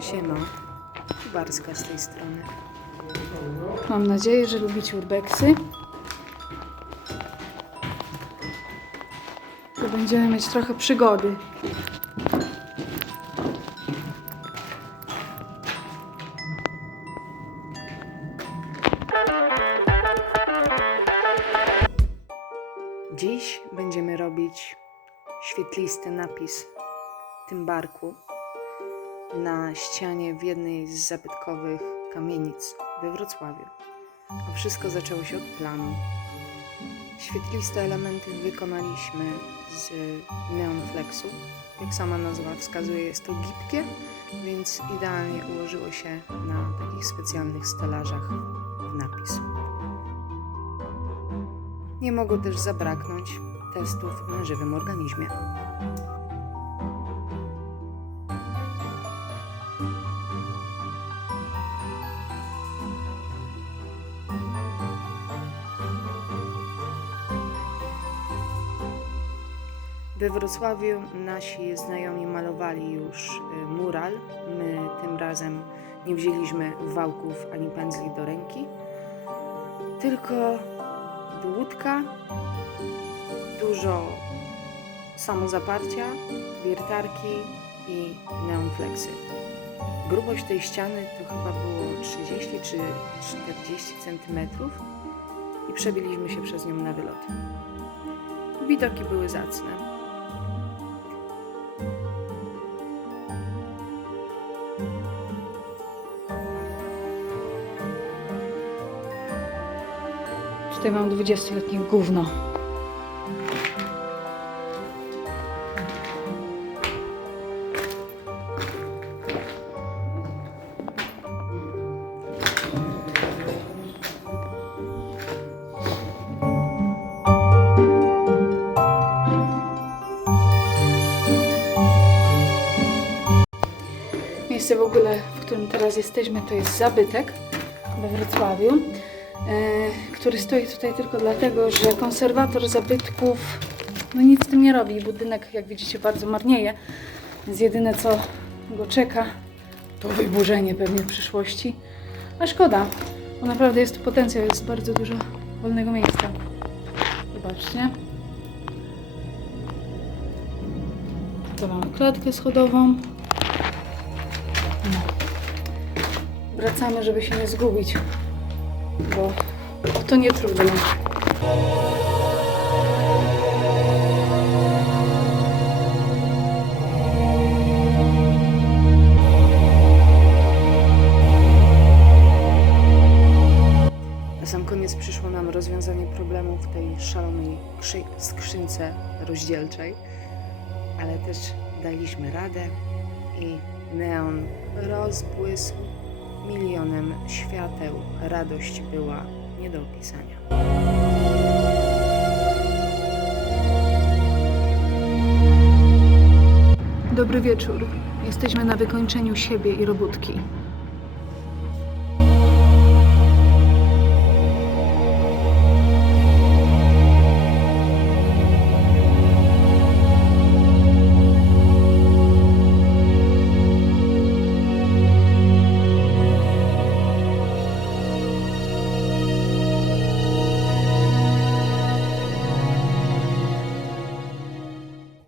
Siema, Kubarska z tej strony. Mam nadzieję, że lubicie urbexy. To będziemy mieć trochę przygody. Dziś będziemy robić świetlisty napis tym barku na ścianie w jednej z zabytkowych kamienic we Wrocławiu. A wszystko zaczęło się od planu. Świetliste elementy wykonaliśmy z neonflexu. Jak sama nazwa wskazuje, jest to gibkie, więc idealnie ułożyło się na takich specjalnych stelażach w napis. Nie mogło też zabraknąć testów na żywym organizmie. We Wrocławiu nasi znajomi malowali już y, mural. My tym razem nie wzięliśmy wałków ani pędzli do ręki, tylko dłutka, dużo samozaparcia, wiertarki i neonfleksy. Grubość tej ściany to chyba było 30 czy 40 cm i przebiliśmy się przez nią na wylot. Widoki były zacne. Tutaj mam 20-letnie gówno. Miejsce w ogóle, w którym teraz jesteśmy, to jest zabytek we Wrocławiu, e, który stoi tutaj tylko dlatego, że konserwator zabytków no nic z tym nie robi. Budynek, jak widzicie, bardzo marnieje, więc jedyne co go czeka to wyburzenie pewnie w przyszłości. A szkoda, bo naprawdę jest tu potencjał, jest bardzo dużo wolnego miejsca. Zobaczcie. Tu mamy klatkę schodową. Wracamy, żeby się nie zgubić, bo to nie trudno. Na sam koniec przyszło nam rozwiązanie problemu w tej szalonej krzy- skrzynce rozdzielczej, ale też daliśmy radę i neon rozbłysł milionem świateł. Radość była nie do opisania. Dobry wieczór. Jesteśmy na wykończeniu siebie i robótki.